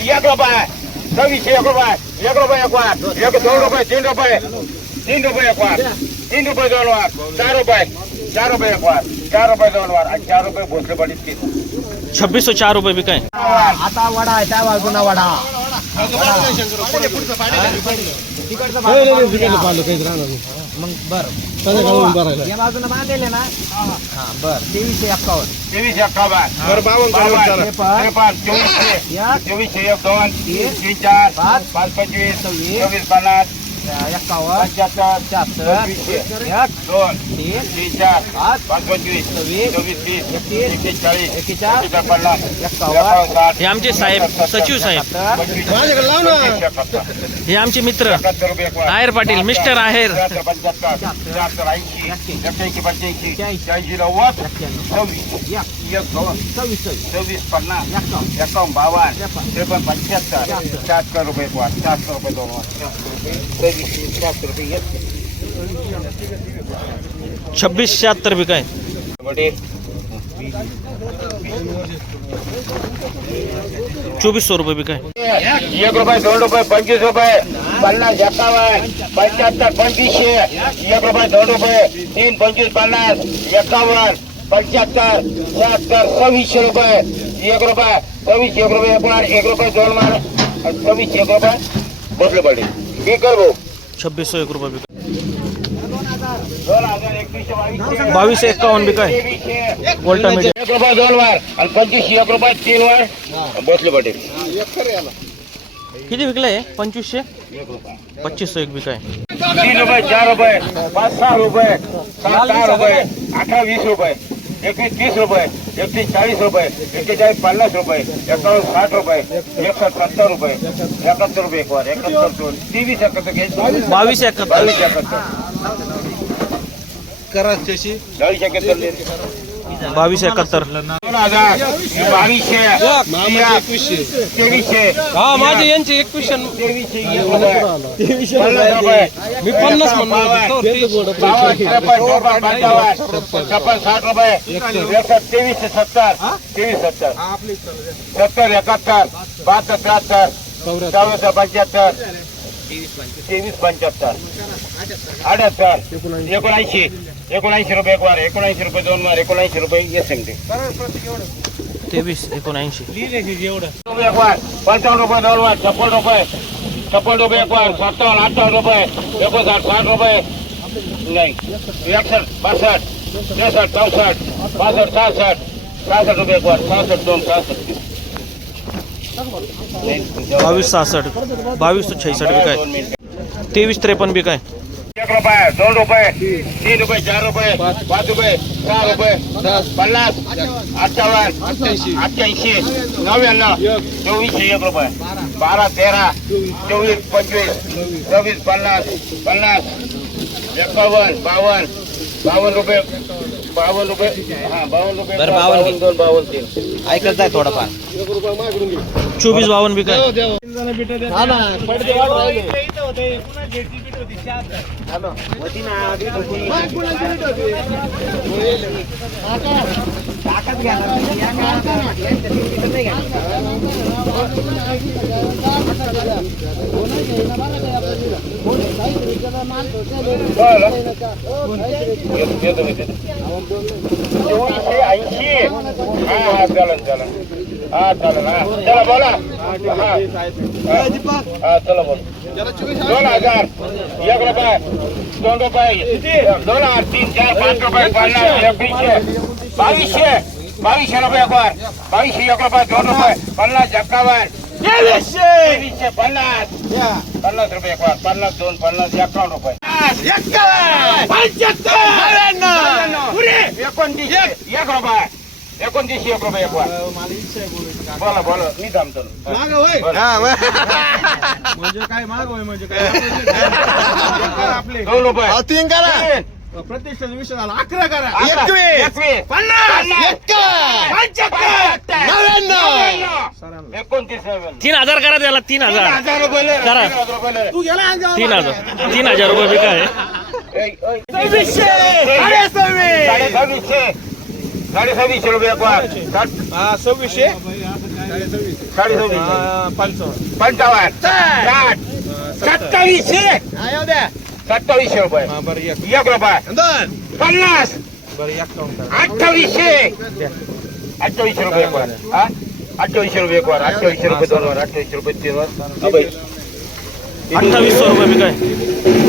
एक रुपये एक रुपये एक रुपये एक वार एक दोन रुपये तीन रुपये तीन रुपये एक वार तीन रुपये दोन वार चार रुपये चार रुपये एक वार चार रुपये दोन वार आणि चार रुपये भोसले पडीत तीन छब्बीस सौ चार रुपये बिकाय आता वडा आहे त्या बाजूला वडा। मग बरं या बाजूला बांधलेले ना हा बरं तेवीसशे एक्कावन्न तेवीसशे अठ्ठावन्न त्रेपन्न चोवीसशे एक चोवीसशे एक दोन तीन तीन चार पाच पाच पंचवीस चोवीस पन्नास हे आमचे साहेब सचिव साहेब. हे आमचे मित्र. आहेर पाटील मिस्टर आहेर. सव्वीस पन्नास एकावन्न बावन्न त्रेपन्न पंच्याहत्तर चारशे रुपये चारशे रुपये दोन वार शहात्तर रुपये छब्बीस बटे चोवीस सौ रुपये बिकाय एक रुपये दोन रुपये पंचवीस रुपये पन्नास एकावन्न पंच्याहत्तर पंचवीसशे एक रुपये दोन रुपये तीन पंचवीस पन्नास एकावन्न पंच्याहत्तर शहात्तर सव्वीसशे रुपये एक रुपये सव्वीस एक रुपये एक रुपये दोन मार। सव्वीस एक रुपये बसले पाहिजे भाऊ छब्बीस सौ एक रुपये बावीसशे बावीस एक्कावन्न बिकाय तेवीसशे गोल्टा मीडियम एक रुपये दोन वार आणि पंचवीस एक रुपये तीन वार बसले पाटील किती विकलाय पंचवीसशे पच्चीस सौ एक बिकाय तीन रुपये चार रुपये पाच सहा रुपये सात दहा रुपये अठरा वीस रुपये एकवीस तीस रुपये एकतीस चाळीस रुपये एक्केचाळीस पन्नास रुपये एकावन्न साठ रुपये एकसष्ट सत्तर रुपये एकाहत्तर रुपये एक वार एकाहत्तर दोन तेवीस एकाहत्तर घ्यायचं बावीस एकाहत्तर. बावीस एकाहत्तर. चाळीस एकाहत्तर बावीस एकाहत्तर हा माझे यांचे एकवीसशे मी पन्नास साठ रुपये. तेवीसशे सत्तर. तेवीस सत्तर. सत्तर एकाहत्तर. बहात्तर त्र्याहत्तर. चौदा पंच्याहत्तर. तेवीस पंच्याहत्तर. अठ्याहत्तर. एकोणऐंशी. एकोणऐंशी रुपये एक वार एकोणऐंशी रुपये दोन वार एकोणऐंशी रुपये तेवीस एकोणऐंशी. एक वार पंचावन्न रुपये दोन वार छप्पन रुपये. छप्पन रुपये एक वार सत्तावन्न अठ्ठावन्न रुपये. एकोणसाठ साठ रुपये. नाही एकसष्ट बासष्ट त्रेसष्ट चौसष्ट बासष्ट सहासष्ट सहासष्ट रुपये एक वार सहासष्ट दोन सहासष्ट बावीस सहासष्ट बावीस छेसष्ट दोन मिनिटं. तेवीस त्रेपन्न बिकाय एक रुपये दोन रुपये तीन रुपये चार रुपये पाच रुपये सहा रुपये पन्नास अठ्ठावन्न अठ्ठ्याऐंशी नव्याण्णव चोवीसशे एक रुपए बारह तेरा चोवीस पच्चीस चौबीस पन्ना पन्ना एकावन्न बावन बावन रुपये बावन्न रुपये हा बावन्न रुपये बरं, बावन्न घे. दोन बावन्न तीन. ऐकत जाय थोडंफार. चोवीस बावन्न मी तिथे. चोवीसशे ऐंशी हा हा चालन चालन हा चालन हा चला बोला हा चला बोल दोन हजार एक रुपये दोन रुपये दोन हजार तीन चार पाच रुपये पन्नास एकवीसशे बावीसशे. बावीसशे रुपये एक वर बावीसशे एक रुपये दोन रुपये. पन्नास एक्कावन्न तेवीसशे. पन्नास. पन्नास रुपये एक वर पन्नास दोन पन्नास एकावन्न रुपये. एकोणतीसशे. एक. रुपये. एकोणतीसशे एक रुपये एक वर बोला बोला. मी थांबतो. म्हणजे काय मागवय म्हणजे आपले दोन रुपये. तीन करा. तीन. प्रतिष्ठाचा विषय झाला अकरा करा. एकवीस. पन्नास. नव्याण्णव. एकोणतीस तीन हजार करा त्याला तीन हजार. हजार रुपये. करा. तू गेला अंगावर तीन हजार. तीन हजार रुपये बिकाय ऐ, ऐ. साडे सव्वीसशे साडे सव्वीसशे रुपये साठ. हा सव्वीसशे. साडे सव्वीस हा, पंचावन्न. पंचावन्न. साठ. सत्तावीसशे हा, येऊ द्या. સત્તાવીસો ભાઈ. એક. રૂપિયા પચાસ. અઠાવીસો અઠાવીસો રૂપિયા હા? અઠાવીસો રૂપિયા એક વાર. અઠાવીસો રૂપિયા ત્રણ વાર. અઠાવીસો રૂપિયા ત્રણ વાર. અઠાવીસો રૂપિયા